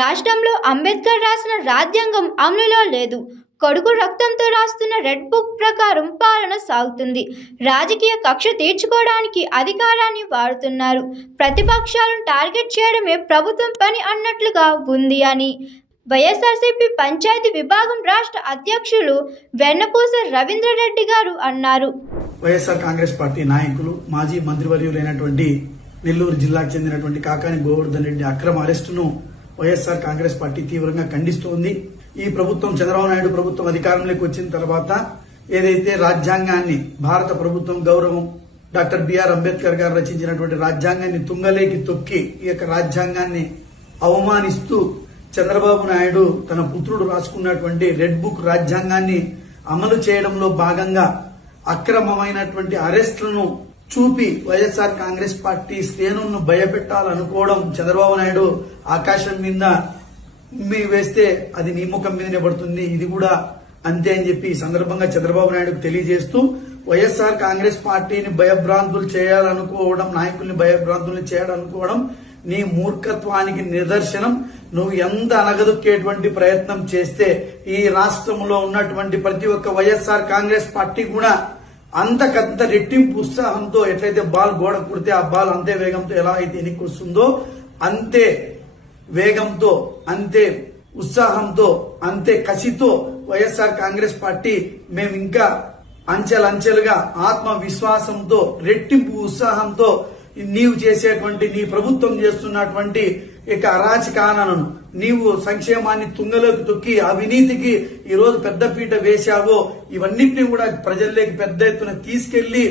రాష్ట్రంలో అంబేద్కర్ రాసిన రాజ్యాంగం అమలులో లేదు. కొడుకు రక్తంతో రాస్తున్న రెడ్ బుక్ ప్రకారం పాలన సాగుతుంది. రాజకీయ కక్ష తీర్చుకోవడానికి అధికారాన్ని వాడుతున్నారు. ప్రతిపక్షాలను టార్గెట్ చేయడమే ప్రభుత్వం పని అన్నట్లుగా ఉంది అని వైఎస్ఆర్సీపీ పంచాయతీ విభాగం రాష్ట్ర అధ్యక్షులు వెన్నపూస రవీంద్రరెడ్డి గారు అన్నారు. వైఎస్ఆర్ కాంగ్రెస్ పార్టీ నాయకులు మాజీ మంత్రివర్యులైనటువంటి నెల్లూరు జిల్లాకు చెందినటువంటి కాకాని గోవర్ధన్ రెడ్డి అక్రమ అరెస్టును వైఎస్ఆర్ కాంగ్రెస్ పార్టీ తీవ్రంగా ఖండిస్తోంది. ఈ ప్రభుత్వం చంద్రబాబు నాయుడు ప్రభుత్వం అధికారంలోకి వచ్చిన తర్వాత ఏదైతే రాజ్యాంగాన్ని భారత ప్రభుత్వం గౌరవం డాక్టర్ బిఆర్ అంబేద్కర్ గారు రచించినటువంటి రాజ్యాంగాన్ని తుంగలేకి తొక్కి ఈ యొక్క రాజ్యాంగాన్ని అవమానిస్తూ చంద్రబాబు నాయుడు తన పుత్రుడు రాసుకున్నటువంటి రెడ్ బుక్ రాజ్యాంగాన్ని అమలు చేయడంలో భాగంగా అక్రమమైనటువంటి అరెస్టులను చూపి వైఎస్ఆర్ కాంగ్రెస్ పార్టీ శ్రేణులను భయపెట్టాలనుకోవడం, చంద్రబాబు నాయుడు ఆకాశం మీద వేస్తే అది నీ ముఖం మీదనే పడుతుంది, ఇది కూడా అంతే అని చెప్పి ఈ సందర్భంగా చంద్రబాబు నాయుడుకు తెలియజేస్తూ వైఎస్ఆర్ కాంగ్రెస్ పార్టీని భయభ్రాంతులు చేయాలనుకోవడం, నాయకుల్ని భయభ్రాంతులు చేయాలనుకోవడం నీ మూర్ఖత్వానికి నిదర్శనం. నువ్వు ఎంత అనగదొక్కేటువంటి ప్రయత్నం చేస్తే ఈ రాష్ట్రంలో ఉన్నటువంటి ప్రతి ఒక్క వైఎస్ఆర్ కాంగ్రెస్ పార్టీ కూడా అంతకంత రెట్టింపు ఉత్సాహంతో, ఎట్లయితే బాల్ గోడ కుడితే ఆ బాల్ అంతే వేగంతో ఎలా అయితే ఎన్నిక వస్తుందో అంతే వేగంతో, అంతే ఉత్సాహంతో, అంతే కసితో వైఎస్ఆర్ కాంగ్రెస్ పార్టీ మేము ఇంకా అంచెలంచెలుగా ఆత్మవిశ్వాసంతో, రెట్టింపు ఉత్సాహంతో నీవు చేసేటువంటి, నీ ప్రభుత్వం చేస్తున్నటువంటి ఇక అరాచకాలను, నీవు సంక్షేమాన్ని తుంగలోకి తొక్కి అవినీతికి ఈరోజు పెద్దపీట వేశావో ఇవన్నిటినీ కూడా ప్రజల్లోకి పెద్ద ఎత్తున తీసుకెళ్లి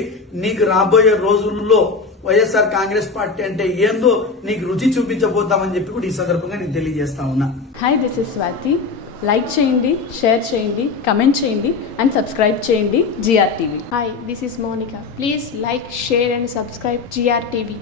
నీకు రాబోయే రోజుల్లో వైఎస్ఆర్ కాంగ్రెస్ పార్టీ అంటే ఏందో నీకు రుచి చూపించబోతామని చెప్పి కూడా ఈ సందర్భంగా నేను తెలియజేస్తా ఉన్నా. Hi, this is Swathi. Like చేయండి, షేర్ చేయండి, కమెంట్ చేయండి అండ్ సబ్స్క్రైబ్ చేయండి GR TV. Hi, this is Monica. Please like, share and subscribe GR TV.